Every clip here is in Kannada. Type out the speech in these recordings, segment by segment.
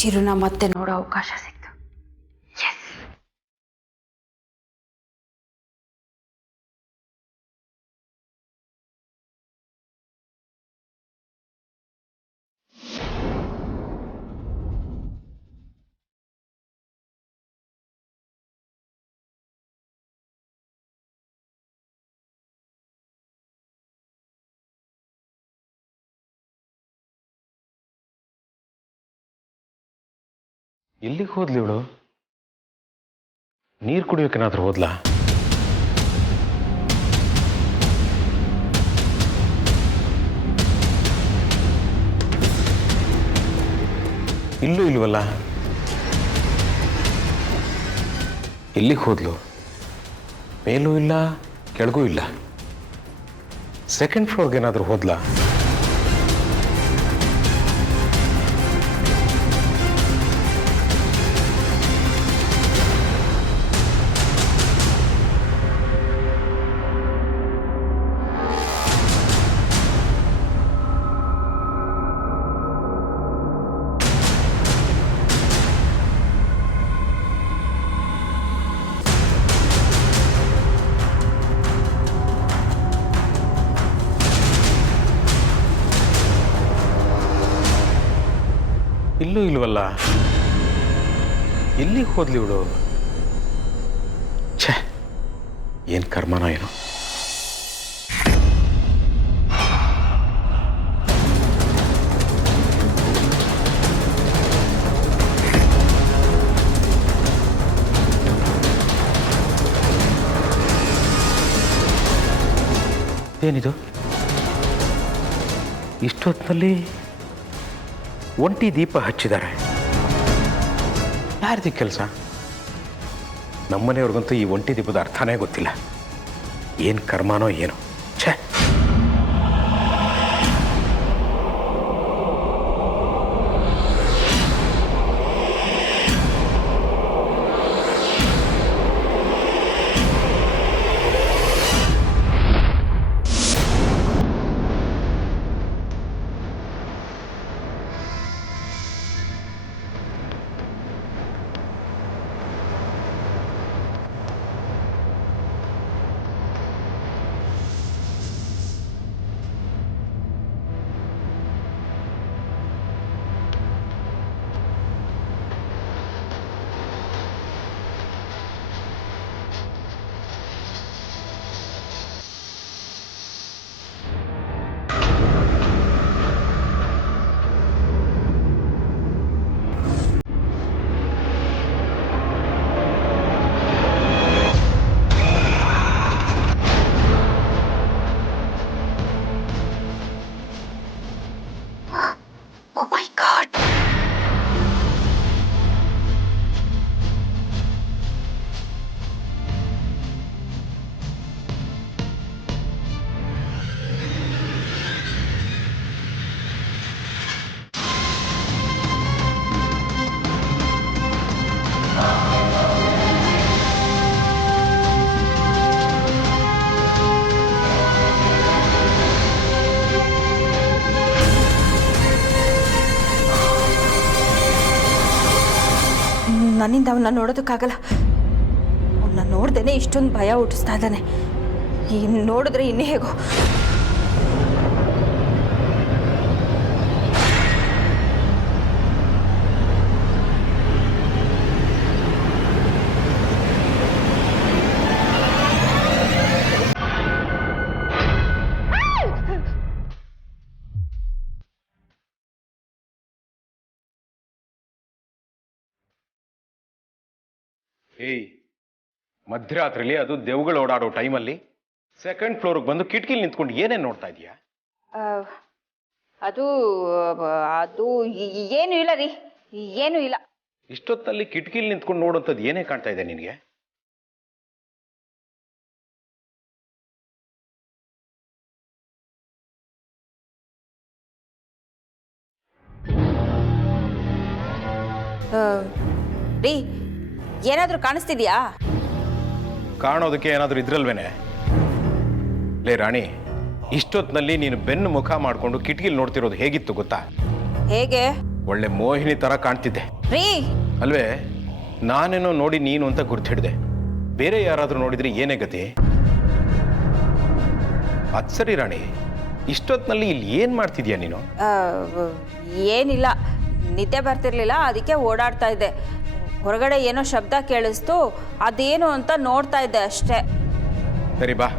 ಚಿರುನ ಮತ್ತೆ ನೋಡೋ ಅವಕಾಶ ಸಿಕ್ತು. ಎಲ್ಲಿಗೆ ಹೋದ್ಲಿ ಇವಳು? ನೀರು ಕುಡಿಯೋಕೇನಾದ್ರೂ ಹೋದ್ಲಾ? ಇಲ್ಲೂ ಇಲ್ವಲ್ಲ. ಎಲ್ಲಿಗೆ ಹೋದ್ಲು? ಮೇಲೂ ಇಲ್ಲ, ಕೆಳಗೂ ಇಲ್ಲ. ಸೆಕೆಂಡ್ ಫ್ಲೋರ್ಗೆ ಏನಾದರೂ ಹೋದ್ಲಾ? ಇಲ್ಲೂ ಇಲ್ವಲ್ಲ. ಎಲ್ಲಿಗೆ ಹೋದ್ಲಿ ಇವಳು? ಛೇ, ಏನು ಕರ್ಮನೋ ಏನೋ. ಏನಿದು? ಇಷ್ಟೊತ್ತಿನಲ್ಲಿ ಒಂಟಿ ದೀಪ ಹಚ್ಚಿದ್ದಾರೆ. ಯಾರ್ದು ಕೆಲಸ? ನಮ್ಮನೆಯವ್ರಿಗಂತೂ ಈ ಒಂಟಿ ದೀಪದ ಅರ್ಥನೇ ಗೊತ್ತಿಲ್ಲ. ಏನು ಕರ್ಮನೋ ಏನೋ. ಛೇ, ನನ್ನಿಂದ ಅವನ್ನ ನೋಡೋದಕ್ಕಾಗಲ್ಲ. ಅವನ್ನ ನೋಡ್ದೇನೆ ಇಷ್ಟೊಂದು ಭಯ ಹುಟ್ಟಿಸ್ತಾ ಇದ್ದಾನೆ. ನೋಡಿದ್ರೆ ಇನ್ನೇ ಹೇಗೋ. ಏಯ್, ಮಧ್ಯರಾತ್ರಿಲಿ, ಅದು ದೆವ್ಗಳು ಓಡಾಡೋ ಟೈಮಲ್ಲಿ ಸೆಕೆಂಡ್ ಫ್ಲೋರ್ಗೆ ಬಂದು ಕಿಟಕಿಲಿ ನಿಂತ್ಕೊಂಡು ಏನೇನು ನೋಡ್ತಾ ಇದೀಯಾ? ಅದು ಅದು ಏನು ಇಲ್ಲ ರೀ, ಏನು ಇಲ್ಲ. ಇಷ್ಟೊತ್ತಲ್ಲಿ ಕಿಟಕಿಲಿ ನಿಂತ್ಕೊಂಡು ನೋಡುವಂಥದ್ದು ಏನೇ ಕಾಣ್ತಾ ಇದೆ ನಿನಗೆ? ರೀ, ಏನಾದರೂ ಕಾಣಿಸ್ತಿದ್ಯಾ? ಕಾಣೋದಕ್ಕೆ ಏನಾದರೂ ಇದ್ರಲ್ವೇನೆ? ಲೇ ರಾಣಿ, ಇಷ್ಟೊತ್ತಿನಲ್ಲಿ ನೀನು ಬೆನ್ನು ಮುಖ ಮಾಡಿಕೊಂಡು ಕಿಟಕಿಲಿ ನೋಡ್ತಿರೋದು ಹೇಗಿತ್ತು ಗೊತ್ತಾ? ಹೇಗೆ? ಒಳ್ಳೆ ಮೋಹಿನಿ ಥರ ಕಾಣ್ತಿದ್ದೆ ರೀ ಅಲ್ವೇ? ನಾನೇನೋ ನೋಡಿ ನೀನು ಅಂತ ಗುರ್ತಿಡ್ದೆ. ಬೇರೆ ಯಾರಾದರೂ ನೋಡಿದ್ರೆ ಏನೇ ಗತಿ? ಅದು ಸರಿ ರಾಣಿ, ಇಷ್ಟೊತ್ತಿನಲ್ಲಿ ಇಲ್ಲಿ ಏನು ಮಾಡ್ತಿದ್ಯಾ ನೀನು? ಏನಿಲ್ಲ, ನಿದ್ದೆ ಬರ್ತಿರ್ಲಿಲ್ಲ, ಅದಕ್ಕೆ ಓಡಾಡ್ತಾ ಇದ್ದೆ. ಹೊರಗಡೆ ಏನೋ ಶಬ್ದ ಕೇಳಿಸ್ತು, ಅದೇನು ಅಂತ ನೋಡ್ತಾ ಇದ್ದೆ ಅಷ್ಟೇ. ಸರಿ ಬಾ.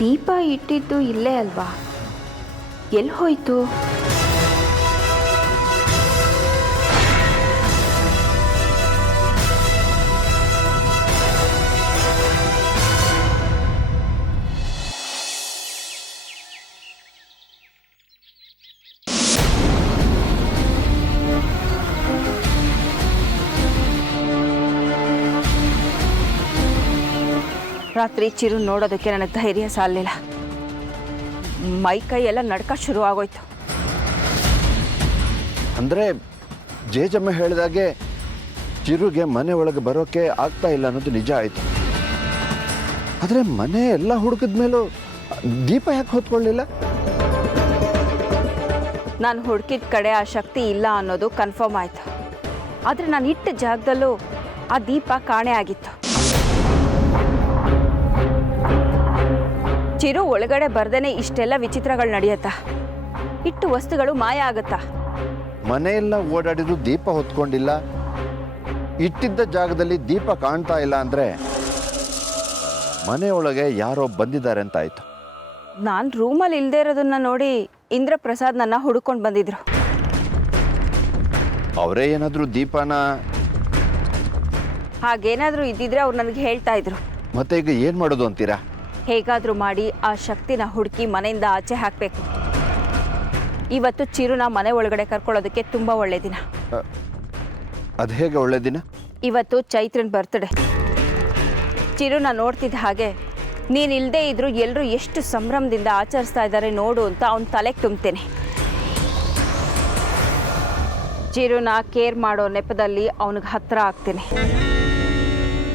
ದೀಪ ಇಟ್ಟಿದ್ದು ಇಲ್ಲೇ ಅಲ್ವಾ? ಎಲ್ಲಿ ಹೋಯ್ತು? ರಾತ್ರಿ ಚಿರು ನೋಡೋದಕ್ಕೆ ನನಗೆ ಧೈರ್ಯ ಸಾಲಿಲ್ಲ. ಮೈ ಕೈ ಎಲ್ಲ ನಡ್ಕ ಶುರು ಆಗೋಯ್ತು. ಅಂದರೆ ಜೇಜಮ್ಮ ಹೇಳಿದಾಗೆ ಚಿರುಗೆ ಮನೆ ಒಳಗೆ ಬರೋಕ್ಕೆ ಆಗ್ತಾ ಇಲ್ಲ ಅನ್ನೋದು ನಿಜ ಆಯಿತು. ಆದರೆ ಮನೆ ಎಲ್ಲ ಹುಡುಕಿದ ಮೇಲೂ ದೀಪ ಯಾಕೆ ಹೊತ್ಕೊಳ್ಳಿಲ್ಲ? ನಾನು ಹುಡುಕಿದ ಕಡೆ ಆ ಶಕ್ತಿ ಇಲ್ಲ ಅನ್ನೋದು ಕನ್ಫರ್ಮ್ ಆಯಿತು. ಆದರೆ ನಾನು ಇಟ್ಟ ಜಾಗದಲ್ಲೂ ಆ ದೀಪ ಕಾಣೆ ಆಗಿತ್ತು. ಚಿರು ಒಳಗಡೆ ಬರ್ದೇನೆ ಇಷ್ಟೆಲ್ಲ ವಿಚಿತ್ರಗಳು ನಡೆಯುತ್ತಾ? ಇಟ್ಟು ವಸ್ತುಗಳು ಮಾಯ ಆಗುತ್ತಾ? ಮನೆಯೆಲ್ಲ ಓಡಾಡಿದ್ರು ದೀಪ ಹೊತ್ಕೊಂಡಿಲ್ಲ, ಇಟ್ಟಿದ್ದ ಜಾಗದಲ್ಲಿ ದೀಪ ಕಾಣ್ತಾ ಇಲ್ಲ ಅಂದರೆ ಮನೆಯೊಳಗೆ ಯಾರೋ ಬಂದಿದ್ದಾರೆ ಅಂತ ಆಯಿತು. ನಾನು ರೂಮಲ್ಲಿ ಇಲ್ಲದೆ ಇರೋದನ್ನ ನೋಡಿ ಇಂದ್ರಪ್ರಸಾದ್ ನನ್ನ ಹುಡುಕೊಂಡು ಬಂದಿದ್ರು. ಅವರೇ ಏನಾದರೂ ದೀಪನ ಹಾಗೇನಾದರೂ ಇದ್ದಿದ್ರೆ ಅವ್ರು ನನಗೆ ಹೇಳ್ತಾ ಇದ್ರು. ಮತ್ತೆ ಈಗ ಏನು ಮಾಡೋದು ಅಂತೀರಾ? ಹೇಗಾದರೂ ಮಾಡಿ ಆ ಶಕ್ತಿನ ಹುಡುಕಿ ಮನೆಯಿಂದ ಆಚೆ ಹಾಕಬೇಕು. ಇವತ್ತು ಚಿರುನ ಮನೆ ಒಳಗಡೆ ಕರ್ಕೊಳ್ಳೋದಕ್ಕೆ ತುಂಬ ಒಳ್ಳೆ ದಿನ. ಅದು ಹೇಗೆ ಒಳ್ಳೆ ದಿನ? ಇವತ್ತು ಚೈತ್ರನ್ ಬರ್ತ್ಡೇ. ಚಿರುನ ನೋಡ್ತಿದ್ದ ಹಾಗೆ ನೀನಿಲ್ಲದೆ ಇದ್ರೂ ಎಲ್ಲರೂ ಎಷ್ಟು ಸಂಭ್ರಮದಿಂದ ಆಚರಿಸ್ತಾ ಇದ್ದಾರೆ ನೋಡು ಅಂತ ಅವನ ತಲೆಗೆ ತುಂಬ್ತೇನೆ. ಚಿರುನ ಕೇರ್ ಮಾಡೋ ನೆಪದಲ್ಲಿ ಅವನಿಗೆ ಹತ್ತಿರ ಆಗ್ತೇನೆ.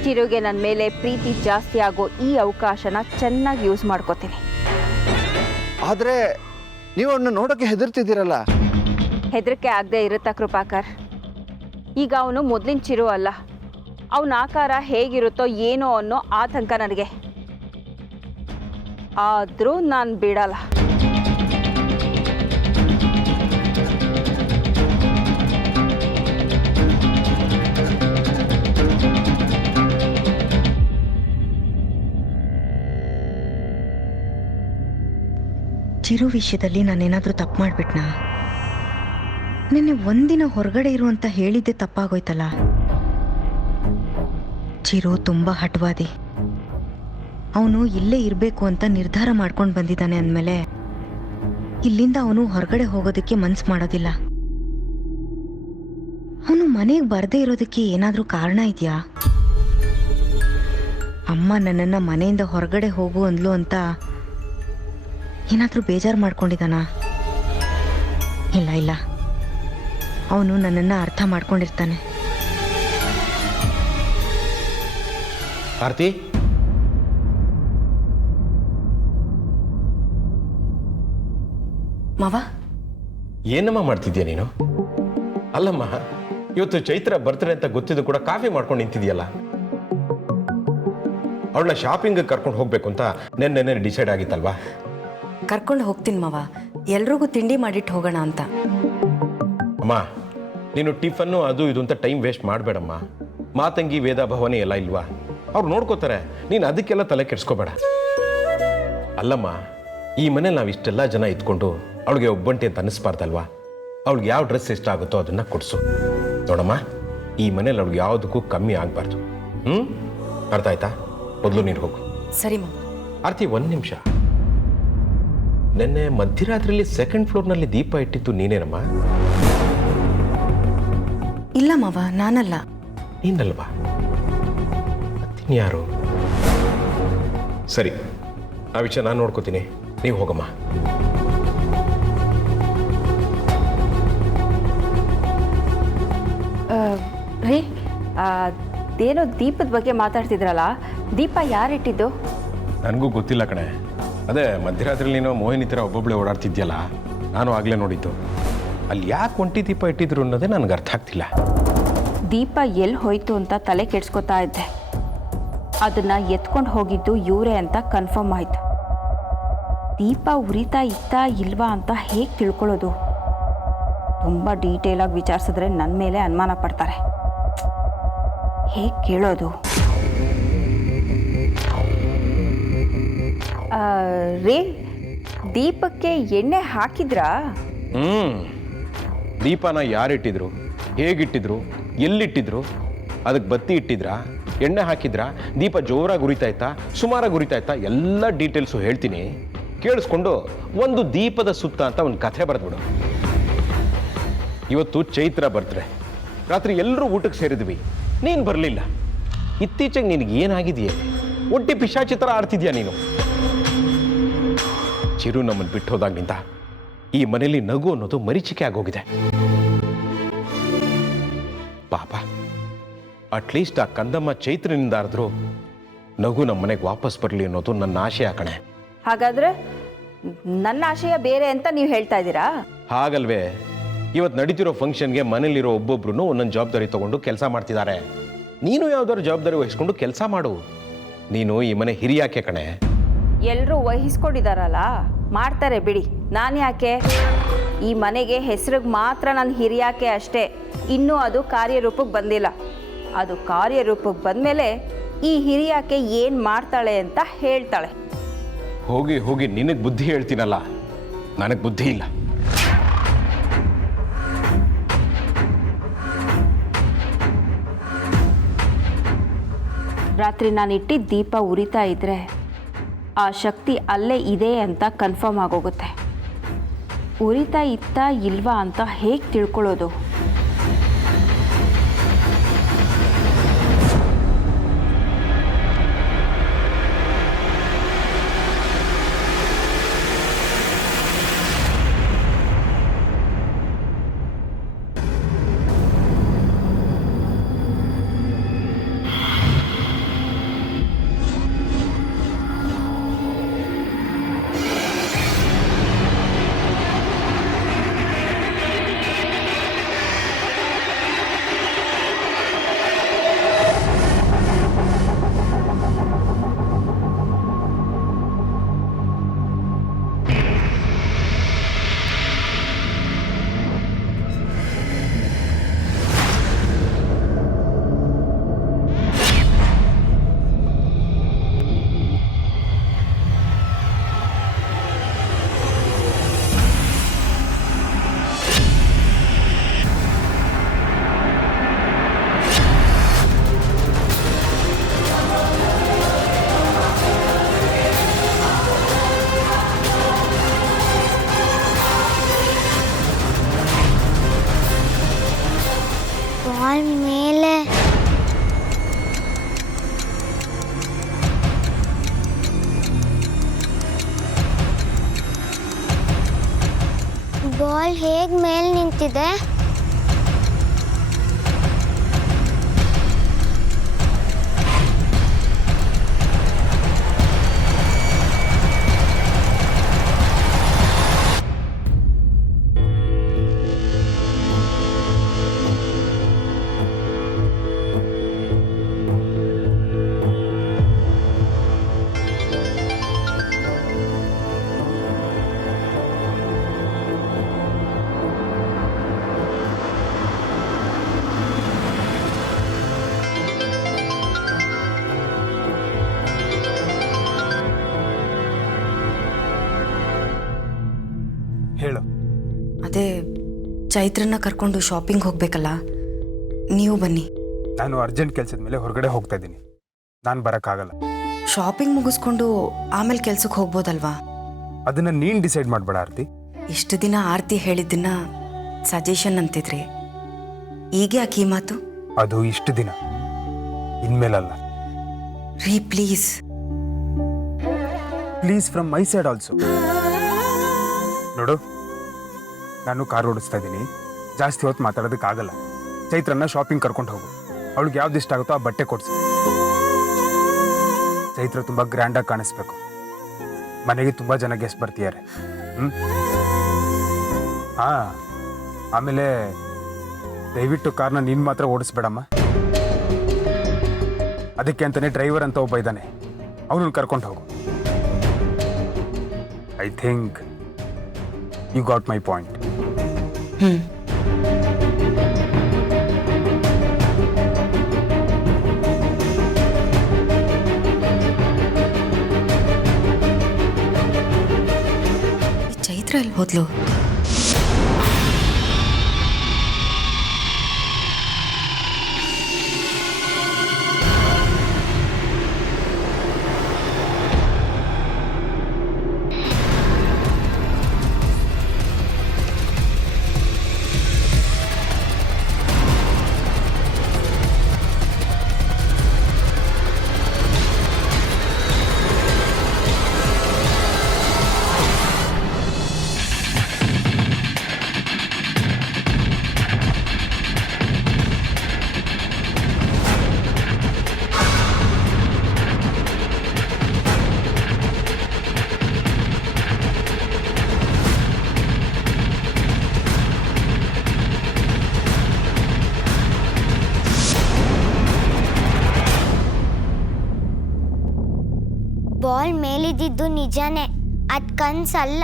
ಚಿರುಗೆ ನನ್ನ ಮೇಲೆ ಪ್ರೀತಿ ಜಾಸ್ತಿ ಆಗೋ ಈ ಅವಕಾಶನ ಚೆನ್ನಾಗಿ ಯೂಸ್ ಮಾಡ್ಕೋತೀನಿ. ಆದರೆ ನೀವು ಅವನ್ನ ನೋಡೋಕ್ಕೆ ಹೆದರ್ತಿದ್ದೀರಲ್ಲ? ಹೆದರಿಕೆ ಆಗದೆ ಇರುತ್ತಾ ಕೃಪಾಕರ್? ಈಗ ಅವನು ಮೊದಲಿನ ಚಿರು ಅಲ್ಲ. ಅವನ ಆಕಾರ ಹೇಗಿರುತ್ತೋ ಏನೋ ಅನ್ನೋ ಆತಂಕ ನನಗೆ. ಆದರೂ ನಾನು ಬಿಡಲ್ಲ. ಚಿರು ವಿಷಯದಲ್ಲಿ ನಾನೇನಾದರೂ ತಪ್ಪು ಮಾಡಿಬಿಟ್ನಾ? ನಿನ್ನೆ ಒಂದಿನ ಹೊರಗಡೆ ಇರು ಅಂತ ಹೇಳಿದ್ದೆ ತಪ್ಪಾಗೋಯ್ತಲ್ಲ. ಚಿರು ತುಂಬ ಹಠವಾದಿ. ಅವನು ಇಲ್ಲೇ ಇರಬೇಕು ಅಂತ ನಿರ್ಧಾರ ಮಾಡ್ಕೊಂಡು ಬಂದಿದ್ದಾನೆ ಅಂದಮೇಲೆ ಇಲ್ಲಿಂದ ಅವನು ಹೊರಗಡೆ ಹೋಗೋದಕ್ಕೆ ಮನ್ಸು ಮಾಡೋದಿಲ್ಲ. ಅವನು ಮನೆಗೆ ಬರದೇ ಇರೋದಕ್ಕೆ ಏನಾದರೂ ಕಾರಣ ಇದೆಯಾ? ಅಮ್ಮ ನನ್ನನ್ನು ಮನೆಯಿಂದ ಹೊರಗಡೆ ಹೋಗು ಅಂದ್ಲು ಅಂತ ಏನಾದರೂ ಬೇಜಾರು ಮಾಡ್ಕೊಂಡಿದ್ದಾನ? ಇಲ್ಲ ಇಲ್ಲ, ಅವನು ನನ್ನನ್ನು ಅರ್ಥ ಮಾಡ್ಕೊಂಡಿರ್ತಾನೆ. ಆರ್ತಿ, ಮಾವ ಏನಮ್ಮ ಮಾಡ್ತಿದ್ಯಾ ನೀನು? ಅಲ್ಲಮ್ಮ, ಇವತ್ತು ಚೈತ್ರ ಬರ್ತಾರೆ ಅಂತ ಗೊತ್ತಿದ್ದು ಕೂಡ ಕಾಫಿ ಮಾಡ್ಕೊಂಡು ನಿಂತಿದ್ಯಲ್ಲ. ಅವಳನ್ನ ಶಾಪಿಂಗ್ ಕರ್ಕೊಂಡು ಹೋಗ್ಬೇಕು ಅಂತ ನೆನ್ನೆ ಡಿಸೈಡ್ ಆಗಿತ್ತಲ್ವಾ? ಕರ್ಕೊಂಡು ಹೋಗ್ತೀನಿ ಮಾವ, ಎಲ್ರಿಗೂ ತಿಂಡಿ ಮಾಡಿಟ್ಟು ಹೋಗೋಣ ಅಂತ. ಅಮ್ಮ, ನೀನು ಟಿಫನ್ನು ಅದು ಇದು ಅಂತ ಟೈಮ್ ವೇಸ್ಟ್ ಮಾಡಬೇಡಮ್ಮ. ಮಾತಂಗಿ ವೇದ ಭವನಿ ಎಲ್ಲ ಇಲ್ವಾ? ಅವ್ರು ನೋಡ್ಕೋತಾರೆ, ನೀನು ಅದಕ್ಕೆಲ್ಲ ತಲೆ ಕೆಡಿಸ್ಕೋಬೇಡ. ಅಲ್ಲಮ್ಮ, ಈ ಮನೇಲಿ ನಾವು ಇಷ್ಟೆಲ್ಲ ಜನ ಇದ್ಕೊಂಡು ಅವಳಿಗೆ ಒಬ್ಬಂಟಿ ಅಂತ ಅನ್ನಿಸ್ಬಾರ್ದಲ್ವಾ? ಅವಳಿಗೆ ಯಾವ ಡ್ರೆಸ್ ಇಷ್ಟ ಆಗುತ್ತೋ ಅದನ್ನು ಕೊಡಿಸು. ನೋಡಮ್ಮ, ಈ ಮನೇಲಿ ಅವಳಿಗೆ ಯಾವುದಕ್ಕೂ ಕಮ್ಮಿ ಆಗಬಾರ್ದು. ಅರ್ಥ ಆಯ್ತಾ? ಮೊದಲು ನೀನು ಹೋಗು. ಸರಿ ಮಾವ. ಆರ್ತಿ, ಒಂದು ನಿಮಿಷ. ನೆನ್ನೆ ಮಧ್ಯರಾತ್ರಿಯಲ್ಲಿ ಸೆಕೆಂಡ್ ಫ್ಲೋರ್ನಲ್ಲಿ ದೀಪ ಇಟ್ಟಿದ್ದು ನೀನೇನಮ್ಮ? ಇಲ್ಲ ಮಾವ, ನಾನಲ್ಲ. ನೀನಲ್ವಾ? ಮತ್ತಿನ್ಯಾರು? ಸರಿ, ಆ ವಿಷಯ ನಾನು ನೋಡ್ಕೋತೀನಿ, ನೀವು ಹೋಗಮ್ಮ. ಅದೇನೋ ದೀಪದ ಬಗ್ಗೆ ಮಾತಾಡ್ತಿದ್ರಲ್ಲ, ದೀಪ ಯಾರಿಟ್ಟಿದ್ದು? ನನಗೂ ಗೊತ್ತಿಲ್ಲ ಕಣೆ. ಅದೇ ಮಧ್ಯರಾತ್ರಿ ನೀನು ಮೋಹಿನಿ ಥರ ಒಬ್ಬೊಬ್ಬಳೆ ಓಡಾಡ್ತಿದ್ಯಲ್ಲ, ನಾನು ಆಗಲೇ ನೋಡಿದ್ದು. ಅಲ್ಲಿ ಯಾಕೆ ಒಂಟಿ ದೀಪ ಇಟ್ಟಿದ್ರು ಅನ್ನೋದೇ ನನಗೆ ಅರ್ಥ ಆಗ್ತಿಲ್ಲ. ದೀಪ ಎಲ್ಲಿ ಹೋಯ್ತು ಅಂತ ತಲೆ ಕೆಡ್ಸ್ಕೊತಾ ಇದ್ದೆ. ಅದನ್ನು ಎತ್ಕೊಂಡು ಹೋಗಿದ್ದು ಇವರೇ ಅಂತ ಕನ್ಫರ್ಮ್ ಆಯಿತು. ದೀಪ ಉರಿತಾ ಇತ್ತಾ ಇಲ್ವಾ ಅಂತ ಹೇಗೆ ತಿಳ್ಕೊಳ್ಳೋದು? ತುಂಬ ಡೀಟೇಲಾಗಿ ವಿಚಾರಿಸಿದ್ರೆ ನನ್ನ ಮೇಲೆ ಅನುಮಾನ ಪಡ್ತಾರೆ. ಹೇಗೆ ಕೇಳೋದು? ರೇ, ದೀಪಕ್ಕೆ ಎಣ್ಣೆ ಹಾಕಿದ್ರಾ? ದೀಪನ ಯಾರಿಟ್ಟಿದ್ರು, ಹೇಗಿಟ್ಟಿದ್ರು, ಎಲ್ಲಿಟ್ಟಿದ್ರು, ಅದಕ್ಕೆ ಬತ್ತಿ ಇಟ್ಟಿದ್ರಾ, ಎಣ್ಣೆ ಹಾಕಿದ್ರಾ, ದೀಪ ಜೋರಾಗಿ ಉರಿತಾಯ್ತಾ, ಸುಮಾರಾಗಿ ಉರಿತಾಯ್ತಾ, ಎಲ್ಲ ಡೀಟೇಲ್ಸು ಹೇಳ್ತೀನಿ. ಕೇಳಿಸ್ಕೊಂಡು ಒಂದು ದೀಪದ ಸುತ್ತ ಅಂತ ಒಂದು ಕಥೆ ಬರೆದ್ಬಿಡು. ಇವತ್ತು ಚೈತ್ರ ಬರ್ತ್ರೆ, ರಾತ್ರಿ ಎಲ್ಲರೂ ಊಟಕ್ಕೆ ಸೇರಿದ್ವಿ, ನೀನು ಬರಲಿಲ್ಲ. ಇತ್ತೀಚೆಗೆ ನಿನಗೆ ಏನಾಗಿದೆಯೇ? ಒಟ್ಟಿ ಪಿಶಾಚಿ ಥರ ಆಡ್ತಿದ್ಯಾ ನೀನು. ಚಿರು ನಮ್ಮನ್ನು ಬಿಟ್ಟು ಹೋದಾಗಿನಿಂದ ಈ ಮನೆಯಲ್ಲಿ ನಗು ಅನ್ನೋದು ಮರೀಚಿಕೆ ಆಗೋಗಿದೆ. ಪಾಪ, ಅಟ್ಲೀಸ್ಟ್ ಆ ಕಂದಮ್ಮ ಚೈತ್ರನಿಂದ ಆದ್ರೂ ನಗು ನಮ್ಮ ಮನೆಗೆ ವಾಪಸ್ ಬರಲಿ ಅನ್ನೋದು ನನ್ನ ಆಶಯ ಕಣೆ. ಹಾಗಾದ್ರೆ ನನ್ನ ಆಶಯ ಬೇರೆ ಅಂತ ನೀವು ಹೇಳ್ತಾ ಇದ್ದೀರಾ? ಹಾಗಲ್ವೇ, ಇವತ್ತು ನಡೀತಿರೋ ಫಂಕ್ಷನ್ಗೆ ಮನೇಲಿರೋ ಒಬ್ಬೊಬ್ರು ಒಂದೊಂದು ಜವಾಬ್ದಾರಿ ತಗೊಂಡು ಕೆಲಸ ಮಾಡ್ತಿದ್ದಾರೆ. ನೀನು ಯಾವ್ದಾದ್ರು ಜವಾಬ್ದಾರಿ ವಹಿಸ್ಕೊಂಡು ಕೆಲಸ ಮಾಡು. ನೀನು ಈ ಮನೆ ಹಿರಿಯಾಕೆ ಕಣೆ. ಎಲ್ಲರೂ ವಹಿಸ್ಕೊಂಡಿದ್ದಾರಲ್ಲ, ಮಾಡ್ತಾರೆ ಬಿಡಿ. ನಾನು ಯಾಕೆ? ಈ ಮನೆಗೆ ಹೆಸರಿಗೆ ಮಾತ್ರ ನಾನು ಹಿರಿಯಾಕೆ ಅಷ್ಟೇ. ಇನ್ನೂ ಅದು ಕಾರ್ಯರೂಪಕ್ಕೆ ಬಂದಿಲ್ಲ. ಅದು ಕಾರ್ಯರೂಪಕ್ಕೆ ಬಂದಮೇಲೆ ಈ ಹಿರಿಯಾಕೆ ಏನು ಮಾಡ್ತಾಳೆ ಅಂತ ಹೇಳ್ತಾಳೆ. ಹೋಗಿ ಹೋಗಿ ನಿನಗೆ ಬುದ್ಧಿ ಹೇಳ್ತೀನಲ್ಲ, ನನಗೆ ಬುದ್ಧಿ ಇಲ್ಲ. ರಾತ್ರಿ ನಾನು ಇಟ್ಟಿದ್ದ ದೀಪ ಉರಿತಾ ಇದ್ರೆ ಆ ಶಕ್ತಿ ಅಲ್ಲೇ ಇದೆ ಅಂತ ಕನ್ಫರ್ಮ್ ಆಗೋಗುತ್ತೆ. ಉರಿತಾ ಇತ್ತಾ ಇಲ್ವಾ ಅಂತ ಹೇಗೆ ತಿಳ್ಕೊಳ್ಳೋದು? ಮೇಲೆ ಬಾಲ್ ಹೇಗೆ ಮೇಲೆ ನಿಂತಿದೆ? ಹೇಳು. ಅದೇ ಚೈತ್ರನ್ನ ಕರ್ಕೊಂಡು ಶಾಪಿಂಗ್ ಹೋಗ್ಬೇಕಲ್ಲ, ನೀವು ಬನ್ನಿ. ನಾನು ಅರ್ಜೆಂಟ್ ಕೆಲಸದ ಮೇಲೆ ಹೊರಗಡೆ ಹೋಗ್ತಾ ಇದ್ದೀನಿ, ನಾನು ಬರೋಕ್ಕಾಗಲ್ಲ. ಶಾಪಿಂಗ್ ಮುಗಿಸ್ಕೊಂಡು ಆಮೇಲೆ ಕೆಲ್ಸಕ್ಕೆ ಹೋಗ್ಬೋದಲ್ವಾ? ಅದನ್ನ ನೀನು ಡಿಸೈಡ್ ಮಾಡಬೇಡ ಆರ್ತಿ. ಇಷ್ಟು ದಿನ ಆರ್ತಿ ಹೇಳಿದ್ದನ್ನ ಸಜೆಷನ್ ಅಂತಿದ್ರಿ, ಈಗ ಯಾಕೆ ಈ ಮಾತು? ಅದು ಇಷ್ಟು ದಿನ, ಇನ್ಮೇಲಲ್ಲ. ರೀ please please from my side also. ನೋಡು, ನಾನು ಕಾರ್ ಓಡಿಸ್ತಾ ಇದ್ದೀನಿ, ಜಾಸ್ತಿ ಹೊತ್ತು ಮಾತಾಡೋದಕ್ಕಾಗಲ್ಲ. ಚೈತ್ರನ್ನ ಶಾಪಿಂಗ್ ಕರ್ಕೊಂಡು ಹೋಗು. ಅವಳಿಗೆ ಯಾವ್ದು ಇಷ್ಟ ಆಗುತ್ತೋ ಆ ಬಟ್ಟೆ ಕೊಡಿಸಿ. ಚೈತ್ರ ತುಂಬ ಗ್ರ್ಯಾಂಡಾಗಿ ಕಾಣಿಸ್ಬೇಕು. ಮನೆಗೆ ತುಂಬ ಜನ ಗೆಸ್ಟ್ ಬರ್ತಿದ್ದಾರೆ. ಹಾಂ, ಆಮೇಲೆ ದಯವಿಟ್ಟು ಕಾರ್ನ ನೀನು ಮಾತ್ರ ಓಡಿಸ್ಬೇಡಮ್ಮ. ಅದಕ್ಕೆ ಅಂತಾನೆ ಡ್ರೈವರ್ ಅಂತ ಒಬ್ಬ ಇದ್ದಾನೆ, ಅವನನ್ನು ಕರ್ಕೊಂಡು ಹೋಗು. I think you got my point. Chaitra ಎಲ್ಲಿ ಹೋದ್ಲು? ಬಾಲ್ ಮೇಲಿದ್ದಿದ್ದು ನಿಜಾನೇ, ಅದ್ ಕನ್ಸಲ್ಲ.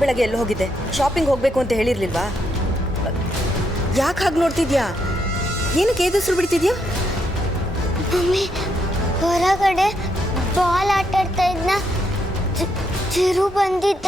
ಬೆಳಗ್ಗೆ ಎಲ್ಲಿ ಹೋಗಿದ್ದೆ? ಶಾಪಿಂಗ್ ಹೋಗ್ಬೇಕು ಅಂತ ಹೇಳಿರ್ಲಿಲ್ವಾ? ಯಾಕೆ ಹಾಗೆ ನೋಡ್ತಿದ್ಯಾ? ಏನಕ್ಕೆ ಎದುರು ಬಿಡ್ತಿದ್ಯಾ? ಮಮ್ಮಿ, ಹೊರಗಡೆ ಬಾಲ್ ಆಟಾಡ್ತಾ ಇದ್ನ, ಚಿರು ಬಂದಿದ್ದ.